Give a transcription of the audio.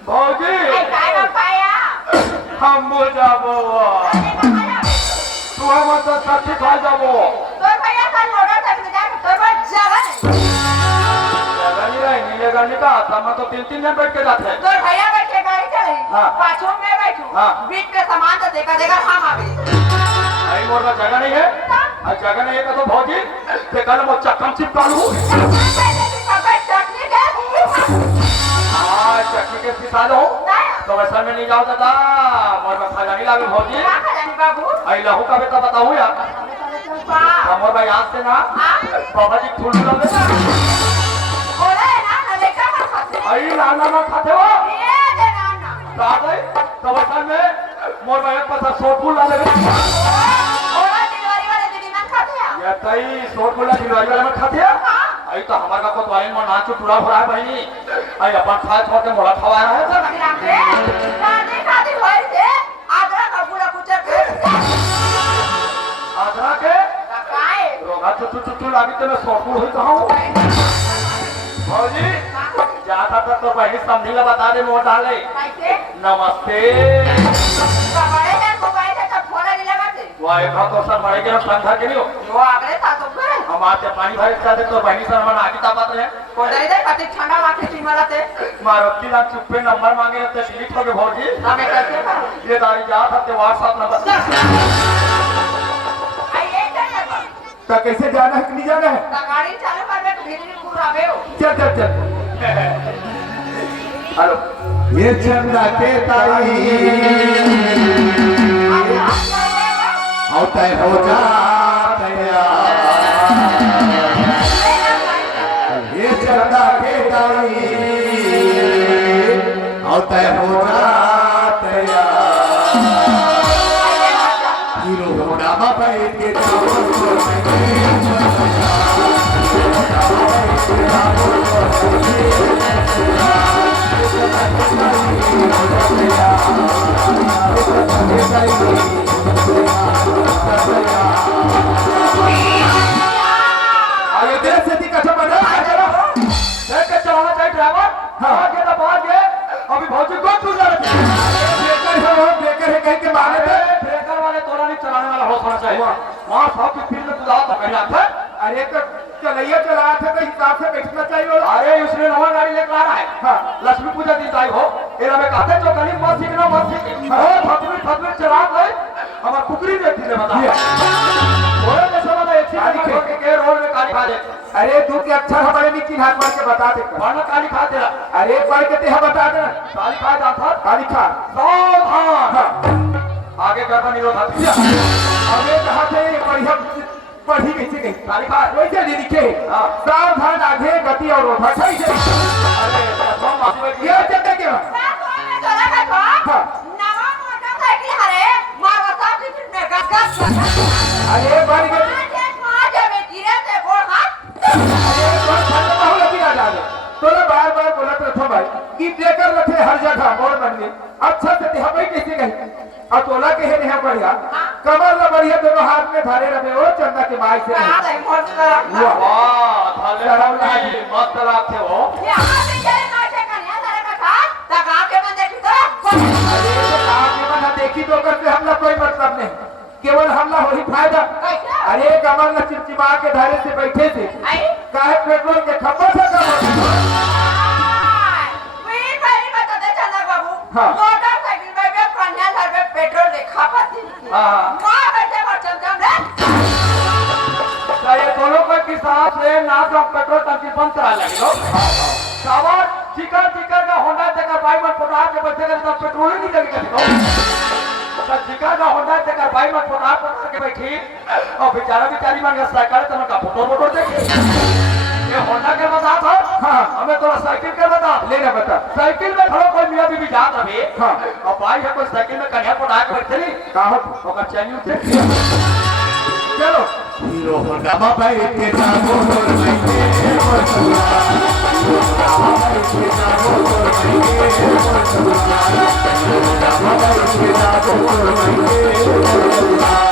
भाऊजी काय पाया हम जाबो तू मत सच्ची खा जाबो तो भैया का मोटर तक जा तो बस जगह नहीं रही मिलेगा नहीं का हम तो 3-3 जन बैठ के जाते हैं तो भैया बैठ के गाड़ी चले हाँ। पाछू में बैठू हाँ। बीच में सामान तो देखा हम आवे नहीं मोर में जगह नहीं है और जगह नहीं है तो भाऊजी ते कल मो चक्कम चिपका लूं हां चक्की के सिखा दो तो वैसा में नहीं जाओ दादा मोर में खजानी लागे भाऊजी बाबू आई लहू का बेटा बताऊं या हमर भाई आज से ना बाबा जी फूल लगे ना ओरे ना लेका मत खाते आई नाना ना खाते हो ये दे ना दादा तो वैसा में मोर भाई पर शॉर्ट फूल लगे ओरा डिलीवरी वाले दीदी ना खाते हैं ये तई शॉर्ट फूल डिलीवरी वाले में खाते हैं आई तो हमारा का तो आई में नाच टूरा हो रहा है भाई आई अपन खा छोड़ के मोला खवाया है दादी खाती होई से आदरा का पूरा कुछ आदरा के काय रोगा चुटू लागी तो मैं शॉर्ट फूल होई कहां भाजी जाता तो पहले समझी ला बता दे मोट डाले कैसे नमस्ते बड़े जन मोबाइल से सब फोन ले लगाते वाह एक तो सर मरे के संधा के नहीं हो वो आगरे था तो फिर हम आते पानी भरे साथे तो बहनी सर मन आकी ताकत रहे कोदरी दे कति ठंडा वाके टीमलाते मारुति ला चुप्पे नंबर मांगे तो डिलीट हो गए भौजी हमें कैसे कर ये दारी जा सकते व्हाट्सएप नंबर आई ये चल तो कैसे जाना है कि नहीं जाना है गाड़ी चालू कर में बिजली पूरा आवे हो चल चल चल हेलो ये चंदा के ताई होता है हो जा ये चंदा के ताई होता है हो जा हीरो होना बाबा के अयोध्या से दी कथा बना देख के चलाना चाहिए ड्राइवर आगे तो बाहर गए अभी भौजी को तू जा ब्रेकर है कहीं के मारे थे ब्रेकर वाले तोड़ा नहीं चलाने वाला होना चाहिए वहां साहब की फील्ड में तुझा तो कहीं आता अरे तो चलैया चला थे तो हिसाब से बैठना चाहिए अरे उसने नवा गाड़ी लेकर आ रहा है हाँ। लक्ष्मी पूजा दिन आई हो एरा में कहते जो गली मत सीखना मत सीख ओ फतवी चला गए हमार कुकरी देखती ले बता बोले जैसे वाला एक चीज के रोड में काली खा दे अरे तू के अक्षर हमारे नीचे हाथ मार के बता दे वरना काली खा दे अरे एक बार के तेहा बता दे काली खा जा था काली खा सावधान आगे करना निरोध अरे कहा थे बढ़िया पढ़ी कैसे गई काली खा वैसे नहीं लिखे हाँ। सावधान आगे गति और रोधा कैसे अरे तो माफी में ये चक्कर क्या चला का तो हाँ। नवा मोटरसाइकिल हरे मार साहब की में गस अरे बारी के मार जावे गिरे से गोड़ हाथ अरे बार खत्म हो लगी ना जाने तो ना बार बार बोला तो भाई कि ब्रेकर रखे हर जगह मोड़ बन गई अच्छा से तेहा भाई कैसे गई और तोला के है नहीं बढ़िया कमर ला बढ़िया दोनों हाथ में धरे रहे ओ चंदा के माई से कहां है मोटर वाह थाले रावली मस्त रखे हो यहां से चले नाचे कन्या सारे का था तगा के मन देखी तो अरे तो आप के मन देखी तो कर से हमला कोई मतलब नहीं केवल हमला हो ही फायदा कैसा अरे कमर ला चिपचिपा के धरे से बैठे थे आई काहे पेट्रोल के खब्बा से कम वीर भाई बता दे चंदा बाबू हाँ। मोटरसाइकिल में भी कन्या सारे में पेट्रोल देखा पाती हां मां बैठे पर चंदा रे तो ये दोनों को किस हिसाब से ना तो पेट्रोल टंकी बंद करा लगे सवार चिकर का होंडा देकर बाइक में पटा के बैठे तो पेट्रोल ही निकल गया चिकर का होंडा देकर बाइक में पटा के बैठी और बेचारी मान साइकिल तो का फोटो देखे ये होंडा के बता था हाँ। हमें थोड़ा साइकिल के बता लेना बता साइकिल में खड़ो कोई मियां बीबी जात अभी हाँ। और भाई है कोई साइकिल में कन्या पटा के बैठे नहीं कहा ओकर चैनी उठे चलो हीरो होंडा बाबा के जागो और मैं और चला बाबा के जागो और मैं और चला बाबा के जागो और मैं और चला